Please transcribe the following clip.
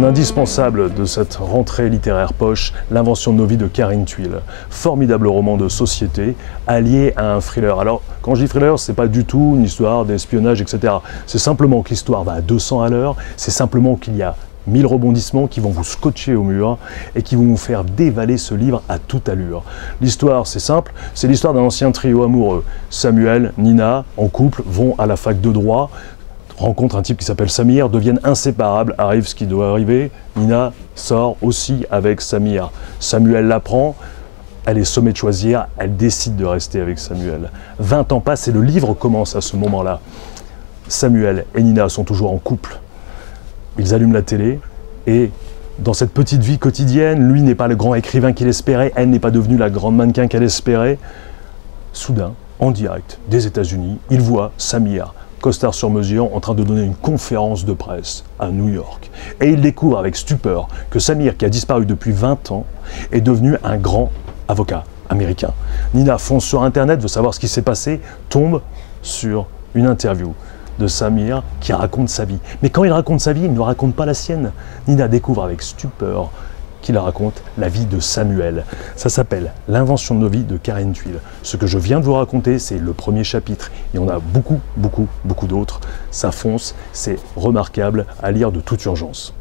Un indispensable de cette rentrée littéraire poche, L'invention de nos vies de Karine Thuil. Formidable roman de société, allié à un thriller. Alors, quand je dis thriller, c'est pas du tout une histoire d'espionnage, etc. C'est simplement que l'histoire va à 200 à l'heure, c'est simplement qu'il y a 1000 rebondissements qui vont vous scotcher au mur et qui vont vous faire dévaler ce livre à toute allure. L'histoire, c'est simple, c'est l'histoire d'un ancien trio amoureux. Samuel, Nina, en couple, vont à la fac de droit, rencontrent un type qui s'appelle Samir, deviennent inséparables, arrive ce qui doit arriver, Nina sort aussi avec Samir. Samuel l'apprend, elle est sommée de choisir, elle décide de rester avec Samuel. 20 ans passent et le livre commence à ce moment-là. Samuel et Nina sont toujours en couple. Ils allument la télé et dans cette petite vie quotidienne, lui n'est pas le grand écrivain qu'il espérait, elle n'est pas devenue la grande mannequin qu'elle espérait. Soudain, en direct des États-Unis, il voit Samir, costard sur mesure, en train de donner une conférence de presse à New York. Et il découvre avec stupeur que Samir, qui a disparu depuis 20 ans, est devenu un grand avocat américain. Nina fonce sur Internet, veut savoir ce qui s'est passé, tombe sur une interview de Samir qui raconte sa vie. Mais quand il raconte sa vie, il ne raconte pas la sienne. Nina découvre avec stupeur qu'il raconte la vie de Samuel. Ça s'appelle L'invention de nos vies de Karine Thuil. Ce que je viens de vous raconter, c'est le premier chapitre. Il y en a beaucoup d'autres. Ça fonce, c'est remarquable, à lire de toute urgence.